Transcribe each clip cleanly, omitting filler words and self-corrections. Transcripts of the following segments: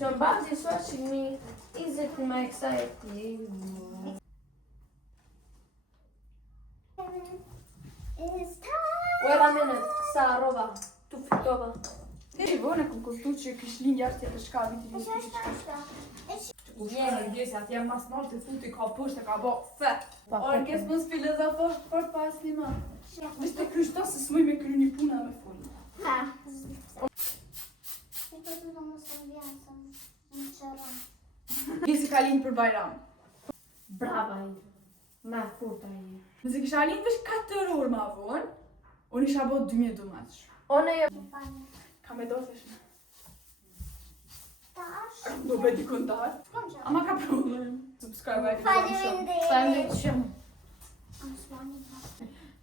Që në bazë i sua që mi 20 me kësa e ti. Wait a minute, sa roba, tu fitova. E vone kom kuptu që kish linja është tjetër shka viti viti. Jene, gjesi, atë jam mas nalë të futi ka poshtë, ka bo fe. Orkes mos filozofo për pas një ma. Vështë të kryshta se s'muj me kry një puna me full. Ha. E të du të mos të vjasëm, në qëron. Gjesi ka linë për Bajram. Brava i, me furta i. Nëse kisha linë vesh 4 orë ma vonë, unë isha bo 2000 domaç. One e... Ka me do thëshme. Tash. Do bëti kontar. Ama ka problem. Subscribe e Faleminderit shumë.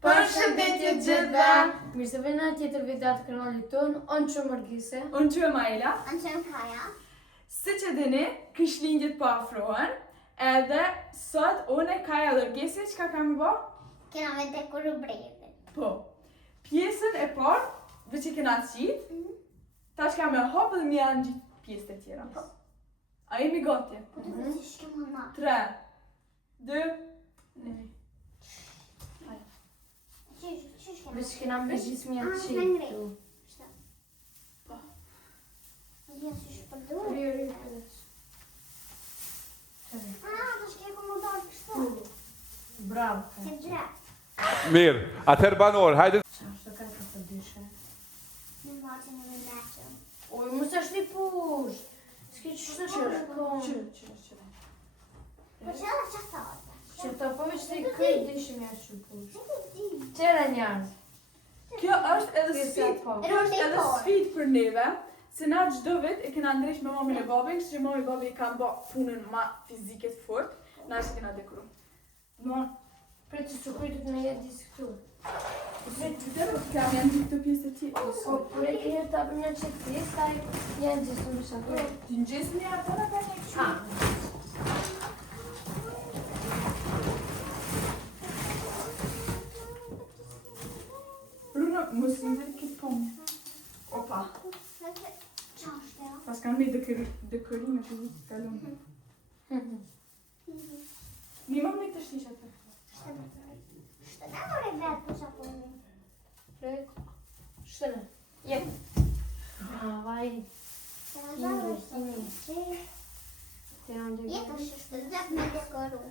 Përshëndetje gjithëve. Mirë se vjen në tjetër video të kanalit tonë. Unë që Mërgise. Unë që e Maila. Unë që Kaja. Si që dini, kish lindjet po afrohen. Edhe sot unë e Kaja dhe Gjesi çka kam bo? Kena me dekoru brevin. Po. Pjesën e parë, dhe që kena qitë, tash ka me hopë dhe mi janë gjithë pjesët e tjera. A jemi gati? Po të të shkëmë na. 3, 2, 1. Qysh kena? Vesh kena me gjithë mi atë Ah, qitë me tu. Po. Ja, qysh përdu? Riri. Të shkeko më dalë kështu. Bravo. Se gjre. Mirë, atëherë banor, hajde. Qa është të ka të dyshe? Në matin në me meqëm. Oj, mos është një push. S'ki që të shërkon. Qërë. Po që edhe që thate? Që të po veç të i këj dishim ja që push. Që të di? Qere njarë. Kjo është edhe Pjesa sfit. po. Kjo është edhe sfit për neve, se na çdo vit e kena ndresh me mamin e babin, që mami e babi i kanë bë punën ma fizike të fort, na është kena dekoru. Domthon, Pre që që kujtët me jetë disë këtu. vetë të tërë të kam janë gjithë të pjesë të tjera. Po, pre i herë të apër një që të pjesë, taj janë gjithë më shakur. Të ngjesni ato na kanë një Ha. kështu. Runa, mos më vjen këtë pomë. Opa, Qa është e? pas kanë me dekorime që vitë të kalon. Një më me të shtish atë. Shtë da more vetë për shaponi. Pre, shtënë. Jep. Brava i. Se në zërë është të që. Të janë dhe Jetë është shtë zëtë me dekoru.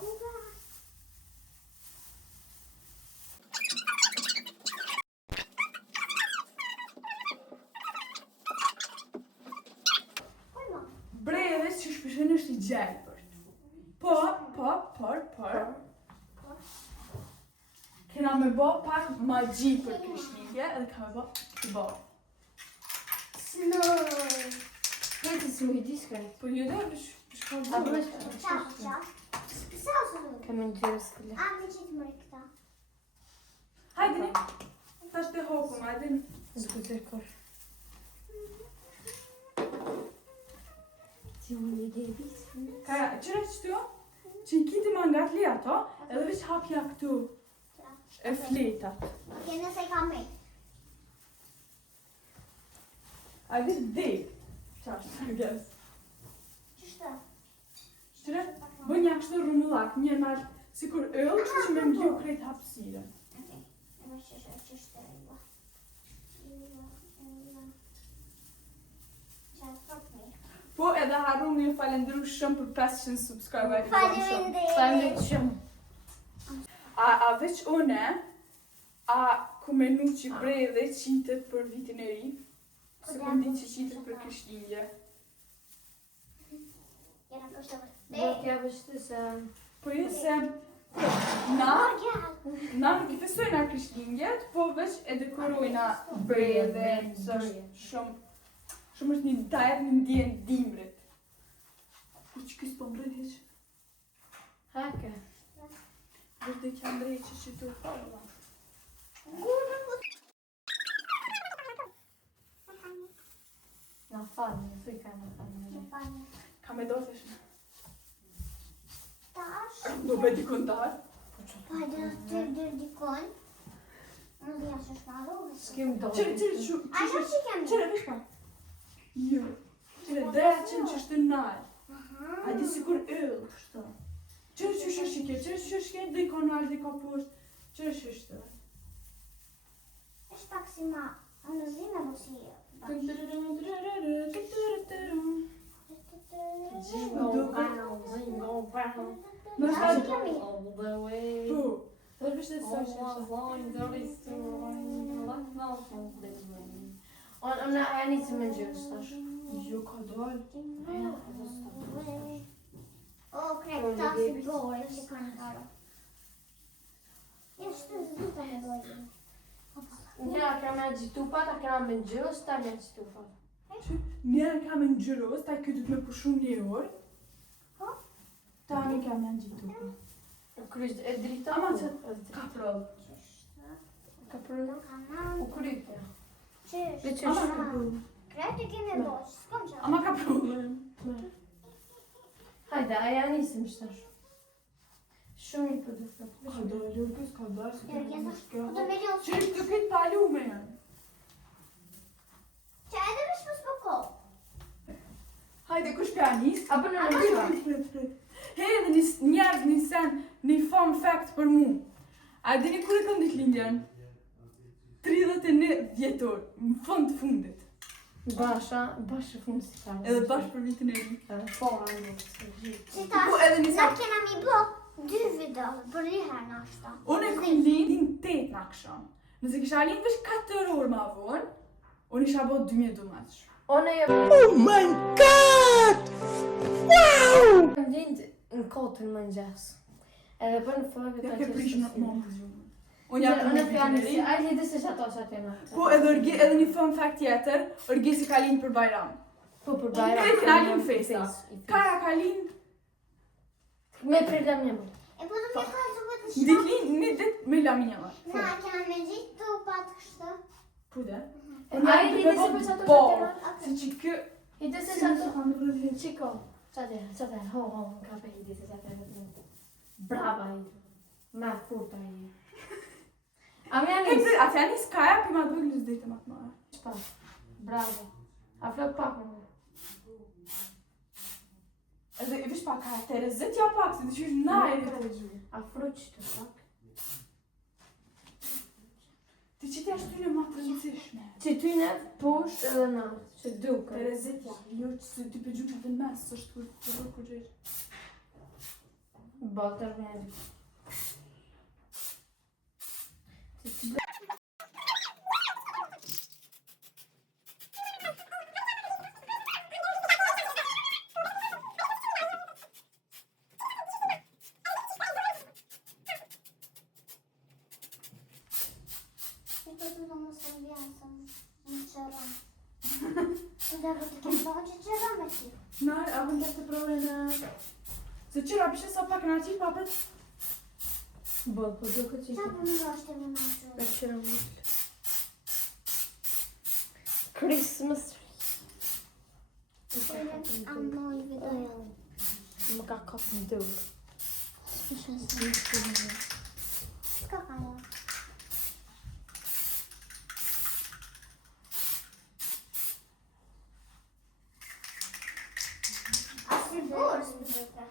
Kuga? Kujma? Breves që shpeshën është i gjallë për. Por. Kena me bo pak magji për krishtlindje edhe ka me bo të bo. Snoj. Pre të si më i diskret. Po ju dhe shka A bo. bësh Qa? Sa ose du? Kam në gjërë s'këlle. A me qitë mëri këta. Hajde një. Ta shte hopëm, hajde një. Zgutër kër. Ti më një devis. Kaja, qëre që të jo? Që i kiti ma nga t'li ato, edhe veç hapja këtu. E fletat. Oke, nëse ka me. Hajde dhe. Qa është të gjes. Qështë? Qëre, bë një kështë rumullak, një marë, si kur ëllë, kështë që me mgju krejt hapsire. Oke. E më qështë e riba. Qa të me. Po edhe harru një falendru shumë për 500 subscriber. Faleminderit shumë. A veç une, a ku menu që breve qitet për vitin e ri, se ku ndi që qitet për krishtlindje. Jena kështë Do t'ja bështë se... Po ju se na nuk i fesojna krishtlindjet, po veç e dekorojna breve, që është shumë është një dajet një ndjen dimrit. Po që kësë po mbret heq? Hake. Vështë dhe kja mbret që të falla. Në falë, në frika në falë. Ka me do thëshme. Tash. Do bëti kontar. Po hajde të dërë dikon. Në dhja që shmaru. S'kim do. Qërë, A që që kemë? qërë, vesh pa. Qënë që është nalë. A di sikur yll, kështu. Qërë që është kjo, qërë që është kjo, dhe i ka nalë, dhe i ka poshtë. Qërë që është? Është pak si ma, në zime mu si Më A shtë kemi? po. Dhe vështë të sashë. Ona ja nisë me gjërës tash. Jo, ka dollë. O, krek, ta si bojë që kanë karo. Ja, shtë zita me bojë. Njëra kema gjitupat, a kema me gjërës, ta me gjitupat. Njerën kam në gjëros, ta këtë me pushu një orë. Ta mi kam janë gjitu. Kryt e drita. Ama që ka prov. Ka përna. U krytja. Qysh? Veç Ama është. ka prov. Krek të kemi bojë, s'kom që. Ama ka prov. Hajde, aja nisim shtash. Shumë i për dëftat. Ka dollë, Jurgës, ka dollë, se Jurgës, të Do me ljohë Që të këtë palume janë. që edhe me shpës për kohë. Hajde, kush pianist? A për në në Hej, edhe njerëz nisen një fun fact për mu. A dini kur e kam ditë lindjen? 31 vjetor, në fund të fundit. Basha fund si ta. Edhe bashkë për vitin e ri. Po, ajde. Si ta, Po edhe na nisa. kena mi bo 2 video për një herë në ashta. Unë e kom lindin 8 në aksham. Nëse kisha lind vesh 4 orë ma vonë, unë isha bo 2000 domash. One e... Oh my god! Wow! Kam lind në kotën më njës. Edhe për në fëve Ja ke prish në mëmë. Unë Unë jam në në pianisi, vitin e ri. ajde dhe se që ato që atjena. Po edhe një fun fact tjetër, Orgesi ka lind për Bajram. Po për bajra. Kretin a lind festa. Kara ka lind, Me prilem një më. E po të më ka të bëtë në ditë lind, një ditë me laminjava. Na, kena me gjitë të patë kështë. Pude? Ajde dhe se për që ato që Po, atjena. se që kë... I dhe se që ato... Qiko, qate, ho, ka pe i dhe se që atjena. Brava i. Ma furta i. A me janë nisë. Atë janë një skaja për ma dojë lësë dhejtë matë marë. Shpa, bravo. A flok pak më. Edhe e vish pa karaktere, zëtja pak, se të qysh na e rritë të gjuhë. A fruq të pak. Ti që t'ja shtu në ma të rëndësishme. Që ty në posh edhe në, që duke. Tere zëtja, jo që se ty për gjuhë në të mes, së shtu të rrë për gjërë. Botër me një. E po të më së vjasëm në qëra. Dhe po të kemë bëhë që qëra me ti. Na, avëm të prove në... Se qëra pëshe sa pak në aqi, papet? Po duke që Qa për më roshte më në qërë? e qëra më. Christmas tree. A moj videoja. Më ka kap në dorë. Ska ka jo? A si borë së më duke?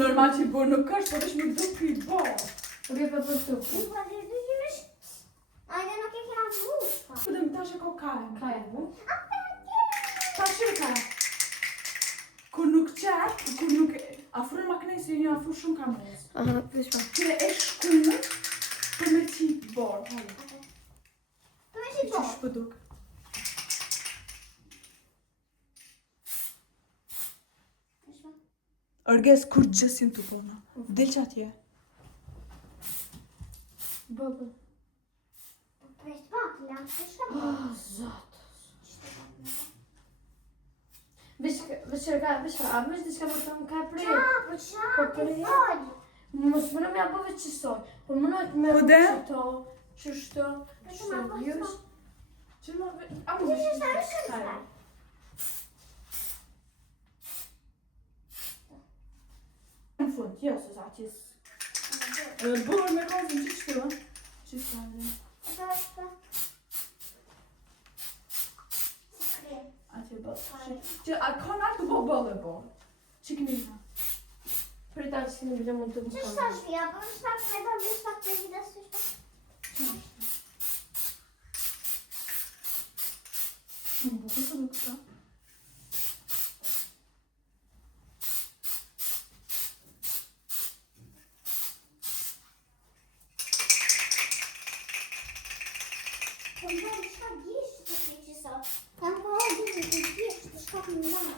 Normal që i borë nuk është, po të shmë du për i borë. Rje për për të Ti po të dy gjysh? Ajde nuk e kena vush pa. Po dhe më tash e ko kajnë. Ka e bu? Tash e ka. Kur nuk qep, kur nuk... Afru në maknej se një afru shumë kamerës. Aha, prish pa. Kire e shkunë për me qip borë. Të me që Që to? shpëduk. Orges kur gjësin të pona. Del që atje. Baba. Presh pak, la, të shka Oh, zot. Vesh ka, a mësh diçka më të më ka prej? Po qa, të fol. Mos më në mja bëve që soj. Po më në të me Po de? qështo, jush. Që më... A Ti më që shtarë shumë Hajde. shtarë. Në fund, jo, se sa qis. Burë me kozën që shtu, a? Që shtu, E të është pa. Si kre. atje bë. Që a kanë altë bo bëllë bo. Që këni ta. Për ta që në bile mund të më Që shta shvija, për më shpak me do më shpak të gjitha së shpak. Më bukur të nuk ta. Po më do më shpak gjishtë të të që sot. Kam po odi të gjishtë të shpak më ndonë.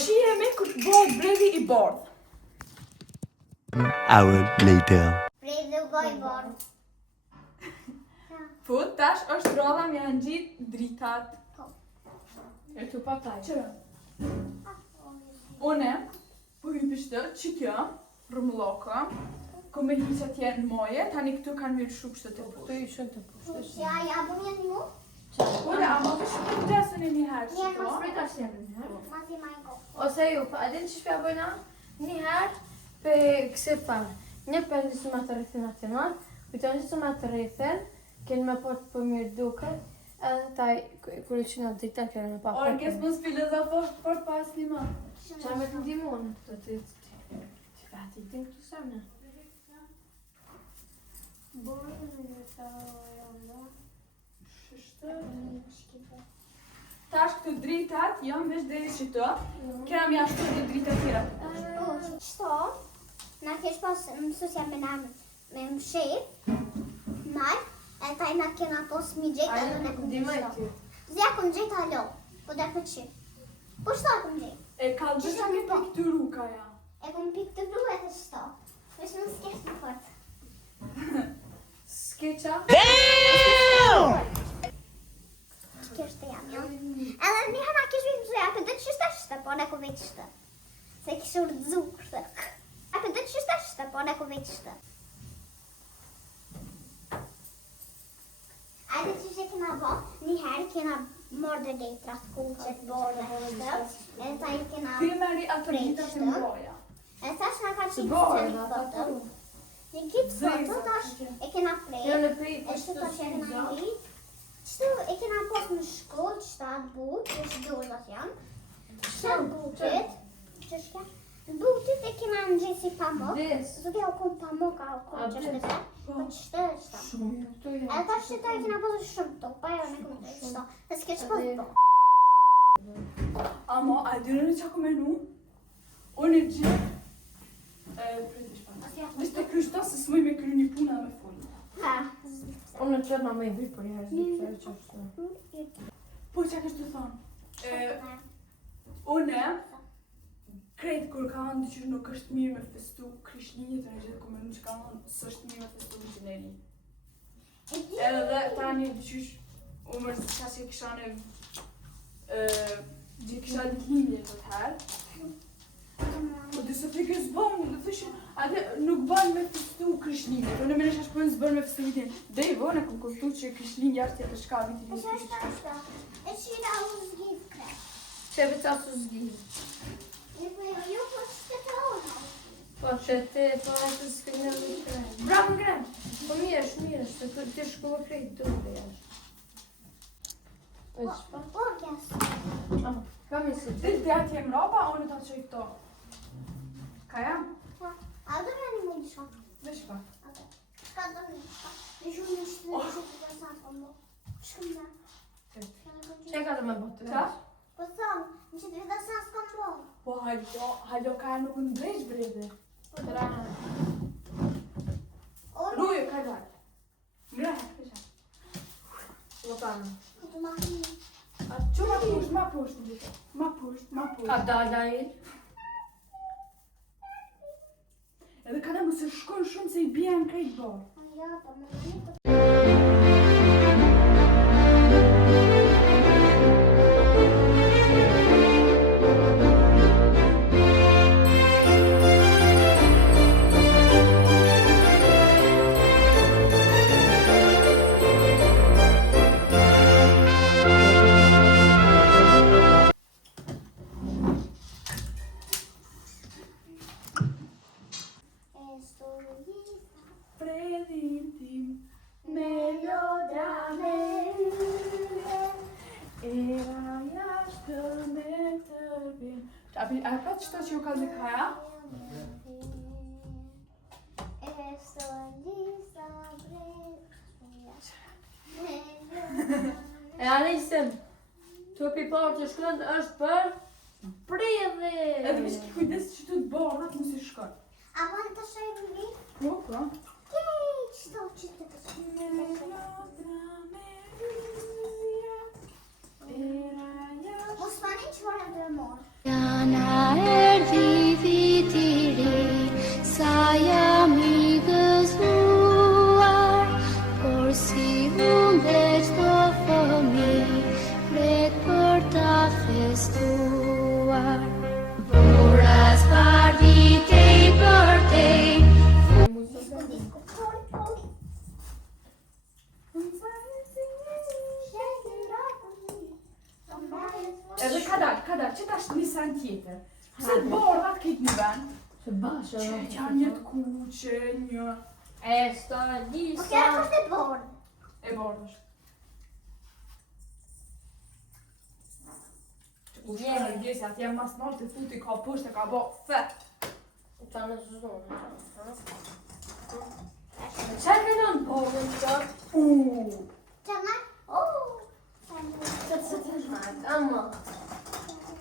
Shihemi kur të bëhet brevi i bardh. An hour later. Prej dhe u goj borë. Po, tash është rradha me janë gjitë dritat. E tu pataj. Që? Une, po hypi shtë, që kjo, rëmëllokë, ko me hisë atje në moje, tani këtu kanë mirë shumë shtë të Këtu pushtë. i shumë të pushtë. Ja, bu një mu? Ule, a më të shumë të gjesën e një herë, që po? Për ta që jemë një herë. Masi ma i go. Ose ju, a din që shpja bëjna? Një herë për këse parë. Një për njësë më të rrithin nacional, kujtë njësë më të rrithin, kënë me portë për mirë duket, edhe taj kërë që në drita kënë me pa Orkes mos filozofosh për pas një më. Qa me të ndimonë, të fati tim këtu sërne. Borë në të rëndë. Shështë. Tash këtu dritat, jam veç dhe që të, kena mi ashtu dhe dritat tjera. Qëto, na kesh pas mësusja me namë me më shef, maj, e taj na kena pos mi gjejt edhe në këmë Ndimaj gjejt. ty. Zja këmë gjejt alo, po dhe këtë që. Po shto këmë gjejt? E ka dhe që mi pikturu ka ja. E këmë pik të blu e të shto. Vesh më s'kesh më fort. Skeqa? Kesh të jam, jo? Edhe një hana kesh vim zuja, për dhe që shtë, po në ku veç shtë. Se kishë urdzu kështë. A për dhe që shtë, po në ku veç shtë. A dhe që kena bo, një herë kena morë dhe detrat kuqet, borë dhe shtë, edhe ta i kena... Ti meri ato dritat e mroja. E tash na ka qenë Borë, që një ata foto. tu. Një kitë foto tash e kena Jo prej. në prej, E shtu tash e kena një. Qëtu e kena pos në shkoll, qëta atë but, që shë dozat janë. Qëta butit, që shka? Butit e kena në gjesi pamuk. Des. Zëtë u kom pamuk, a u kom që shtë të. Po qëtë e qëta. Shumë. Këtu E janë. tash qëta e kena posë shumë to, pa jo në kom të qëta. Dhe s'ke që posë to. Amo, a dyre në që ako menu? Unë e gjithë... Priti shpana. Vështë të kryshta se s'moj me kry një puna me folë. Ha. Unë në qërna me i bri për jashtë, që që është. Po që kështë të thonë? Une, krejt kur ka anë që nuk është mirë me festu krishlinjit e në gjithë ku menu që ka anë së është mirë me festu në gjeneri. Edhe dhe tani dyqysh u mërë zë qasë që kisha në gjithë kisha ditlimje të të herë. Po dhe se të kësë bënë, dhe thëshë, adhe nuk bënë me festu krishlinjit, po në mene shash përën zë bënë me festu vitin. Dhe i vënë e kom kuptu që krishlinjit ashtë të shka vitin E një që kështë është ashtë? E qira u zgjith kre. Që e ta su zgjini. E po ju po që të ono. Po që te, po e të s'kënë në krem. Bravo krem! Po mirë, se të shku më krejt të dhe jashtë. E që pa? Po kjas. Kam i si Dhe të atje mrapa, unë ta qoj këto. Ka jam? A do me një më një shka? Vesh pa. Shka do me një shka? Në shumë një shtë në shumë të sa të më. Shkëm në. Që e ka të me botë? Qa? Po thonë, në që të vida sa s'kom bo. Po halo ka nuk në drejsh brede. Drana. Rujo ka dalë. Ngrejë, pesha. Lopana. Këtu ma një. A që ma pusht në gjithë? Ma pusht. Ka dala i? Edhe ka da më se shkon shumë se i bia në krejt borë. Ja, po me një të... Predin ti Arpat qëto që ju ka zikaja? E Alisim, topi parë që shkon është për pridhi. Edhe vish ki kujdes që të bordat mos i shkon. A vonë të shojë një? Po. Jej, qëto që të shojë? Mos fani që vore të morë. Jana erdi viti ri, sa jam I gëzuar, por si unë çdo fëmijë, pret për ta festuar. Por as partitej birthday, Edhe kadar, që tash një sen tjetër. Pse të bordat këtë një vend? Të bashë. Që janë një të kuqe, një... E sto Lisa. Po kërë është e borë. E bordësh. U shkërë gjesi, atë jam mas nërë të futi ka pështë e ka bo fet. Ta në zonë. Qa ke në në borën të? Qëna?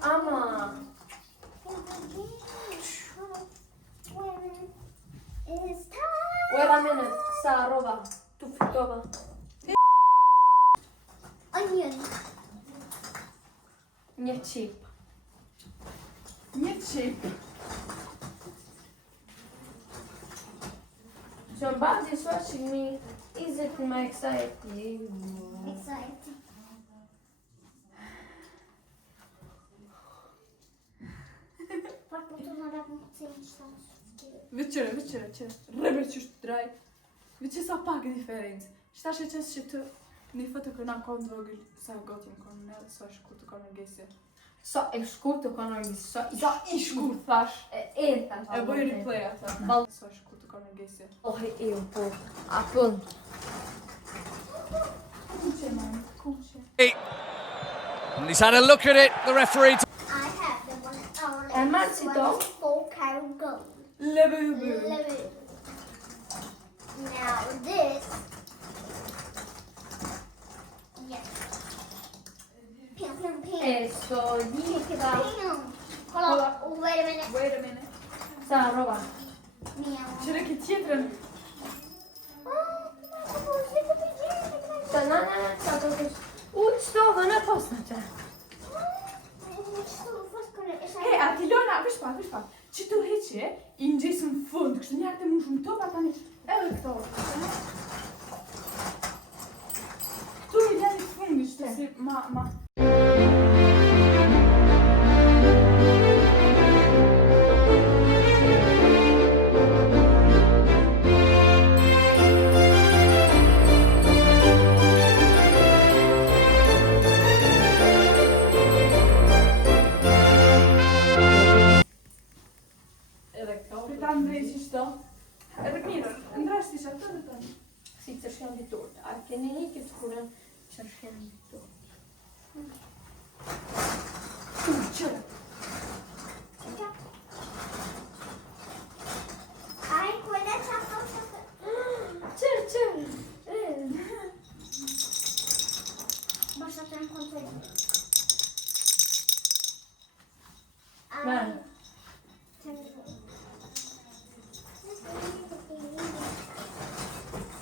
Ama. It's time. Wait a minute, sa roba. Tu fitova. Onion. Një qip. Një qip. So Buzz is watching me. Is it my exciting? Exciting. Pak po të në rapë më të cilë qëta. Vëqëre. Rëbër që është draj. Vëqë sa pak diferencë. Qëta shë qësë që të një fëtë këna konë të vëgëll, sa gotin konë në sa shku të konë nërgesi. Sa e shkurtë kanë organizë, Sa i shkur thash. e ta. E bëj replay atë. Ball. Sa shku të konë nërgesi. Oh, e po. Apun. Kuqe, man. Kuqe. And he's had a look at it, the referee. I have the one only. And Marcy though? 4 carat gold. Lëbë. Now this. Yes. Pim. E sto Lisa. Hold on. Wait a minute. Wait a minute. Sa roba. Meow. Qëre ki tjetërën. Sa sa to kesh. Sto dhe në postë që. Hey, Atilona, vish pa. Që tu heqe, I nxesë në fund, kështë njerë të më shumë topa tani, edhe këto. Tu I djani fundi, shtë si ma... Këta ndrejë që shto. Edhe mirë, ndrejë që shto dhe tani. Si të shkën ditor. A keni një këtë kurën që shkën ditor. Qërë. Ai, quella c'ha fatto. Qërë. Basta te incontrare. Man.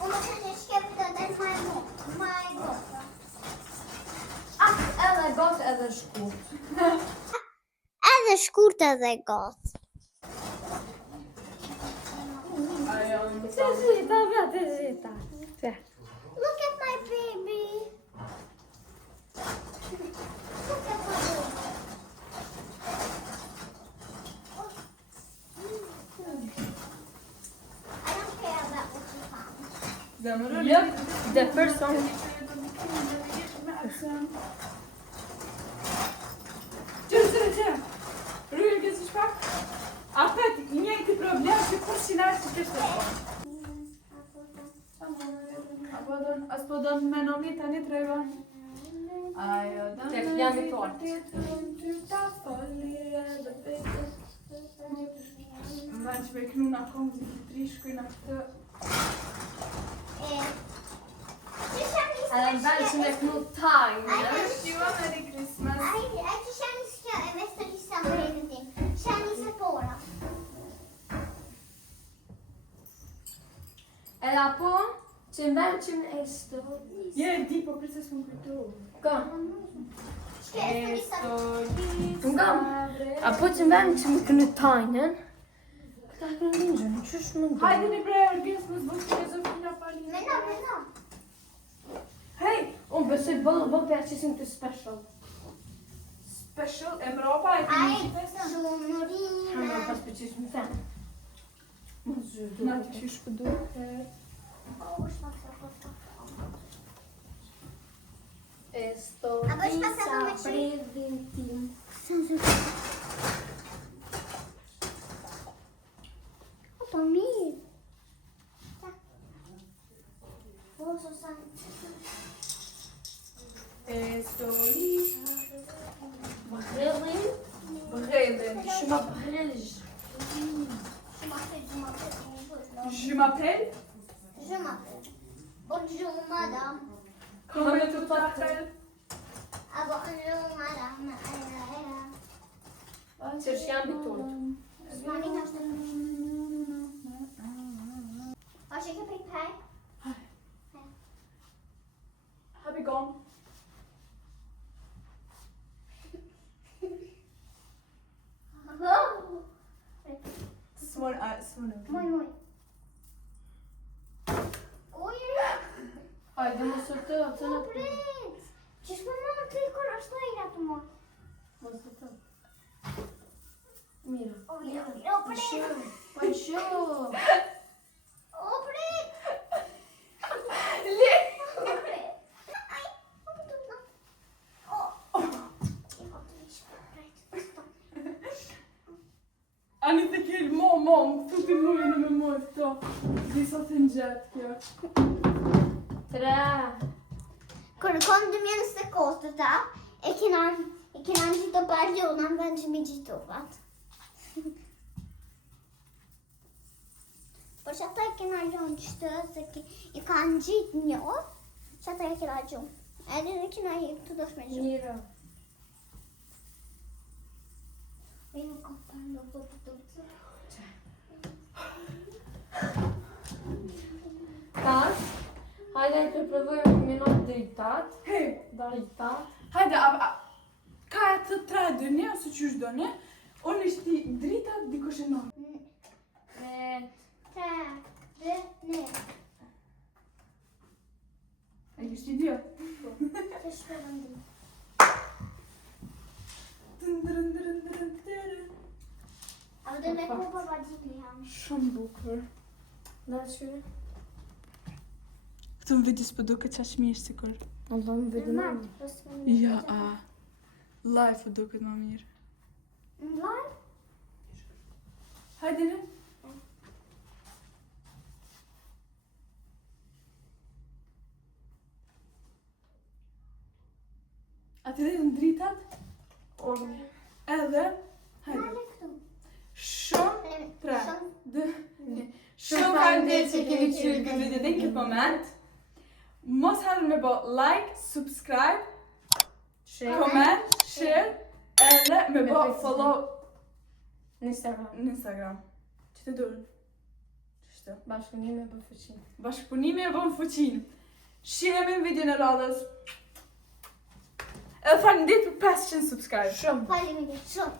Uma vez que eu fiz my boca. Edhe gotë edhe shkurt. Edhe shkurt edhe got. Ajo, Të zita. Look at my baby. Look at my baby. I don't care about what you found. Zemërën. Yep, the first one. Qërë. Rrujë kësë shpak. Afet, një këti problem që kur sinarë që kështë të shpak. As po do me nomi tani treba. Ajo Tek jam i tort. Ty ta folli edhe vetë. Më që me knuna komzi të trishkujna këtë. Edhe vend që me knu tajnë. Shqyua Merry Christmas. Ai që shani s'kja e vetë të lisa mërejnë tim. Shani se pora. Edhe apo që në vend që në histori. Je, di, po prises më kujtu. Ka. Shke e të lisa Nga. Apo që në vend që me knu tajnën. Këta e kërë një gjënë, që shë më ndërë? Hajde një bre, orgjes, më zbuk të Zofina Palina. Mena. Hej, Unë besoj bëllë për që sinë të special. special, e mropa e të Ai, një qitesa. Në shumërime. pas për që shë më them. Më zhë Na të qysh pëduket. Esto A bësh pasado me që? preventim. Po mirë. Po, so sa... Estoy Bëhrelin? breve. Shumë bëhrelish. Je m'appelle. Bonjour, madame. Comment tu t'appelles? Bonjour, madame. Që është janë bitur. Smani ka shtë. A që ke prej pej? Har vi gone? Små. Moj. Oj, Hajde më së të, të në të. prit. Që shpo më në të ikon është në ira të moj. Më së të. Mira. O, prit. Shumë. Pa shumë. O, prit. Le! O, prit. Ai, o, më të të. O. I ho të vishë, prit. Ani të kjellë mo, të të mujë në me mojë këto. Disa të njëtë kjo. 3. Kërkon 2020 ta, e kena gjithë baliona në vend që mi gjithovat. Por që ata e kena lënë qëtë, se i kanë gjithë një, që ata e kena gjumë. Edhe dhe kena i të dosh me gjumë. Mira. E nuk ka parlo për të të. Tash. Hajde të provojmë minut dritat. Hej, Dritat. hajde, ka e të tre dënje, ose qysh dënje, unë ishti drita dikush e në. Tre, dhe, ne. E ishti dio. Që shpërën dhe. A dhe me ku për bajit një janë. Shumë bukur. Da shkire. Këtë më vidis për duke qash mirë sikur. Allah më vedë në. Ja, live për duke më mirë. Në live? Hajde në. A të dhe në dritat? Edhe, hajde. Hajde këtu. Shumë, tre, Shumë. dë, një. Shumë faleminderit që keni qenë këtë video në këtë moment. Mos harroni me bë like, subscribe, comment, share, edhe me bë follow Në Instagram. në Instagram. Që të durën? Qështë? Bashkëpunime për fuqin. Bashkëpunimi e bën fuqin. Shihemi në video në radhës. Edhe faleminderit për 500 subscribe. Shumë. Faleminderit shumë.